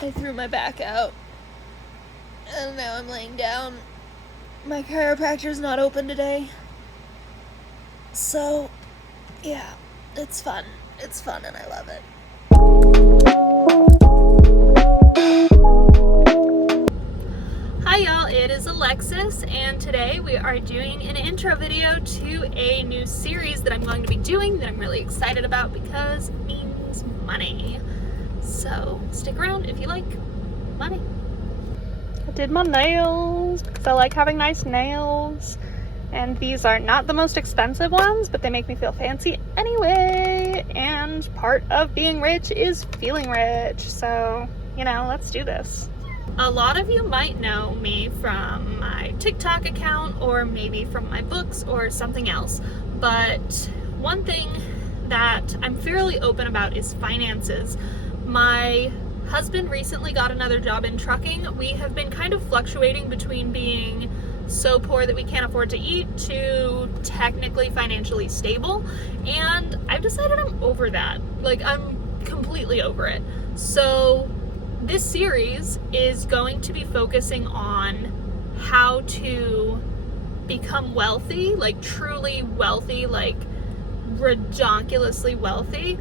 I threw my back out, and now I'm laying down. My chiropractor's not open today. So, yeah, it's fun. It's fun and I love it. Hi y'all, it is Alexis, and today we are doing an intro video to a new series that I'm going to be doing that I'm really excited about because it means money. So stick around if you like money. I did my nails because I like having nice nails. And these are not the most expensive ones, but they make me feel fancy anyway. And part of being rich is feeling rich. So, let's do this. A lot of you might know me from my TikTok account or maybe from my books or something else. But one thing that I'm fairly open about is finances. My husband recently got another job in trucking. We have been kind of fluctuating between being so poor that we can't afford to eat to technically financially stable, and I've decided I'm over that. I'm completely over it. So this series is going to be focusing on how to become wealthy, truly wealthy, ridiculously wealthy,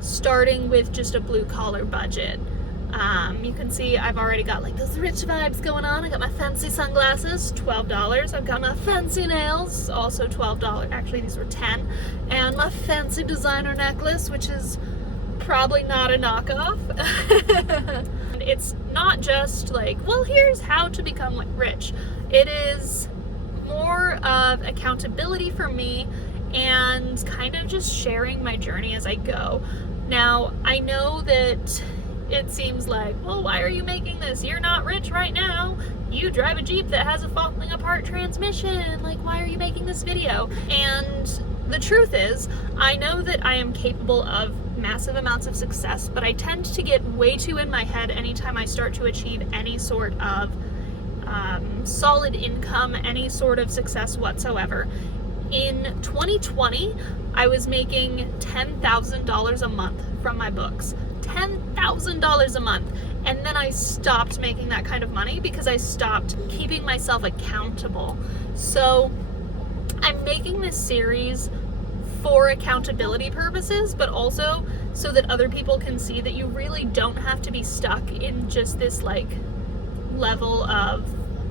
starting with just a blue collar budget. You can see I've already got those rich vibes going on. I got my fancy sunglasses, $12. I've got my fancy nails, also $12. Actually, these were $10. And my fancy designer necklace, which is probably not a knockoff. It's not just here's how to become rich. It is more of accountability for me and kind of just sharing my journey as I go. Now, I know that it seems why are you making this? You're not rich right now. You drive a Jeep that has a falling apart transmission. Why are you making this video? And the truth is, I know that I am capable of massive amounts of success, but I tend to get way too in my head anytime I start to achieve any sort of solid income, any sort of success whatsoever. In 2020, I was making $10,000 a month from my books. $10,000 a month. And then I stopped making that kind of money because I stopped keeping myself accountable. So I'm making this series for accountability purposes, but also so that other people can see that you really don't have to be stuck in just this level of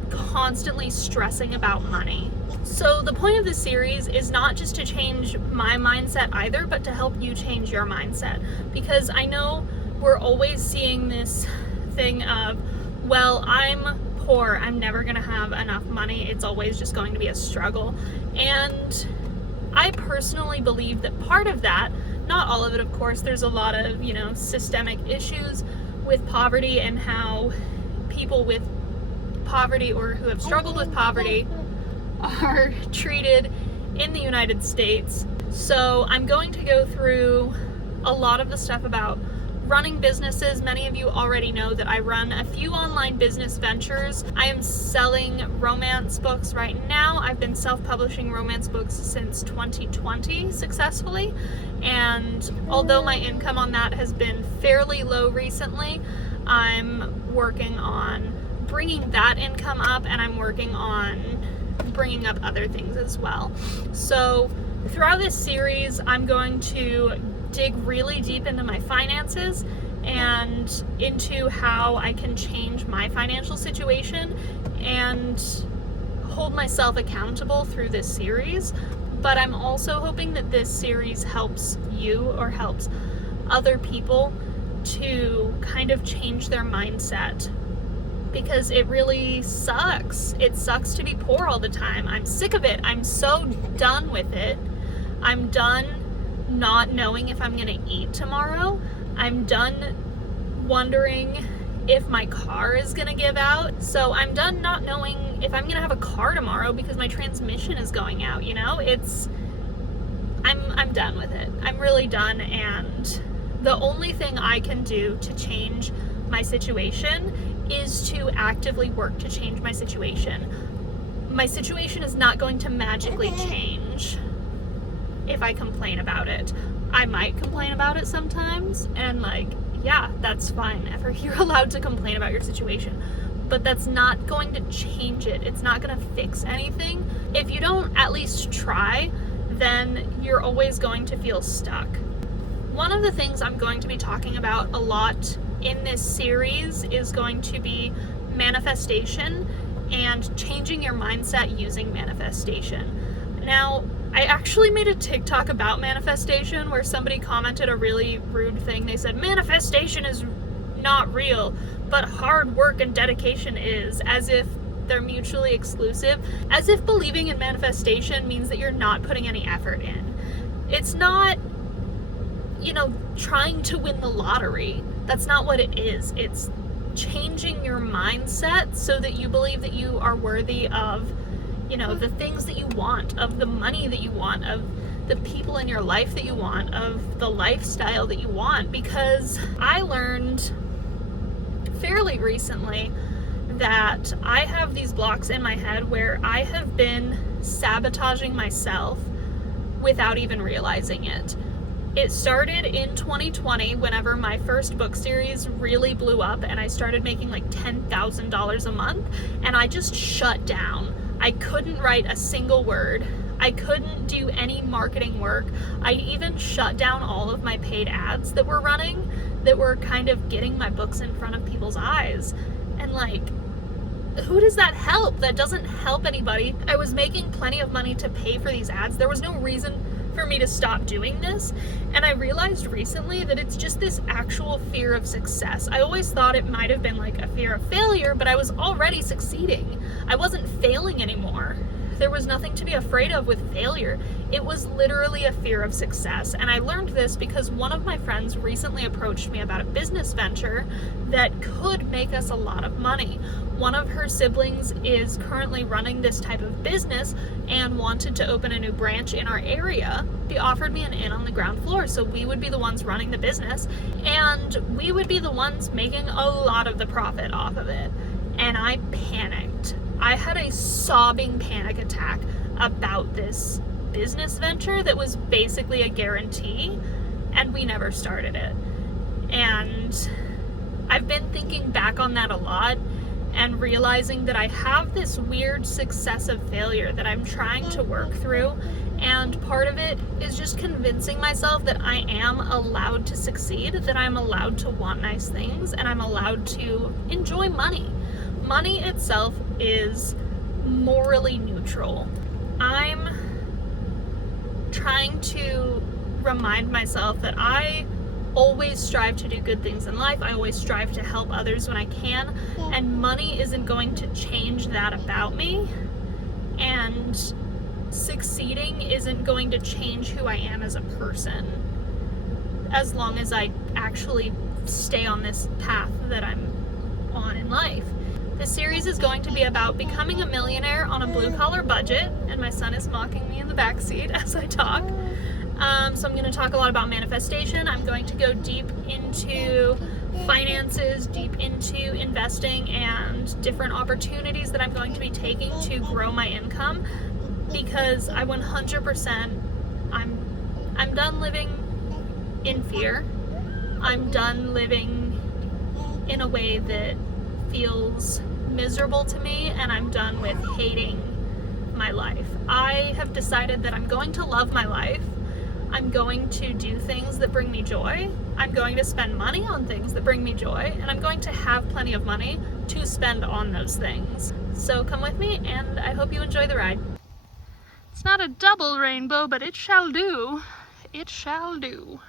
constantly stressing about money. So the point of this series is not just to change my mindset either, but to help you change your mindset. Because I know we're always seeing this thing of, well, I'm poor, I'm never gonna have enough money, it's always just going to be a struggle. And I personally believe that part of that, not all of it of course, there's a lot of, systemic issues with poverty and how people with poverty or who have struggled with poverty are treated in the United States. So I'm going to go through a lot of the stuff about running businesses. Many of you already know that I run a few online business ventures. I am selling romance books right now. I've been self-publishing romance books since 2020 successfully, and although my income on that has been fairly low recently, I'm working on bringing that income up, and I'm working on bringing up other things as well. So throughout this series, I'm going to dig really deep into my finances and into how I can change my financial situation and hold myself accountable through this series. But I'm also hoping that this series helps you or helps other people to kind of change their mindset, because it really sucks. It sucks to be poor all the time. I'm sick of it. I'm so done with it. I'm done not knowing if I'm gonna eat tomorrow. I'm done wondering if my car is gonna give out. So I'm done not knowing if I'm gonna have a car tomorrow because my transmission is going out, I'm done with it. I'm really done, and the only thing I can do to change my situation is to actively work to change my situation. My situation is not going to magically change if I complain about it. I might complain about it sometimes and yeah, that's fine. You're allowed to complain about your situation, but that's not going to change it. It's not going to fix anything. If you don't at least try, then you're always going to feel stuck. One of the things I'm going to be talking about a lot in this series is going to be manifestation and changing your mindset using manifestation. Now, I actually made a TikTok about manifestation where somebody commented a really rude thing. They said, manifestation is not real, but hard work and dedication is, as if they're mutually exclusive, as if believing in manifestation means that you're not putting any effort in. It's not, trying to win the lottery. That's not what it is. It's changing your mindset so that you believe that you are worthy of the things that you want, of the money that you want, of the people in your life that you want, of the lifestyle that you want. Because I learned fairly recently that I have these blocks in my head where I have been sabotaging myself without even realizing it. It started in 2020 whenever my first book series really blew up and I started making like $10,000 a month, and I just shut down. I couldn't write a single word. I couldn't do any marketing work. I even shut down all of my paid ads that were running that were kind of getting my books in front of people's eyes. And who does that help? That doesn't help anybody. I was making plenty of money to pay for these ads. There was no reason for me to stop doing this. And I realized recently that it's just this actual fear of success. I always thought it might have been like a fear of failure, but I was already succeeding. I wasn't failing anymore. There was nothing to be afraid of with failure. It was literally a fear of success. And I learned this because one of my friends recently approached me about a business venture that could make us a lot of money. One of her siblings is currently running this type of business and wanted to open a new branch in our area. She offered me an in on the ground floor, so we would be the ones running the business and we would be the ones making a lot of the profit off of it. And I panicked. I had a sobbing panic attack about this business venture that was basically a guarantee, and we never started it. And I've been thinking back on that a lot and realizing that I have this weird successive failure that I'm trying to work through, and part of it is just convincing myself that I am allowed to succeed, that I'm allowed to want nice things, and I'm allowed to enjoy money. Money itself is morally neutral. I'm trying to remind myself that I always strive to do good things in life. I always strive to help others when I can, and money isn't going to change that about me, and succeeding isn't going to change who I am as a person, as long as I actually stay on this path that I'm on in life. This series is going to be about becoming a millionaire on a blue-collar budget, and my son is mocking me in the backseat as I talk. So I'm going to talk a lot about manifestation. I'm going to go deep into finances, deep into investing, and different opportunities that I'm going to be taking to grow my income, because I 100%, I'm done living in fear. I'm done living in a way that feels miserable to me, and I'm done with hating my life. I have decided that I'm going to love my life. I'm going to do things that bring me joy. I'm going to spend money on things that bring me joy, and I'm going to have plenty of money to spend on those things. So come with me, and I hope you enjoy the ride. It's not a double rainbow, but it shall do. It shall do.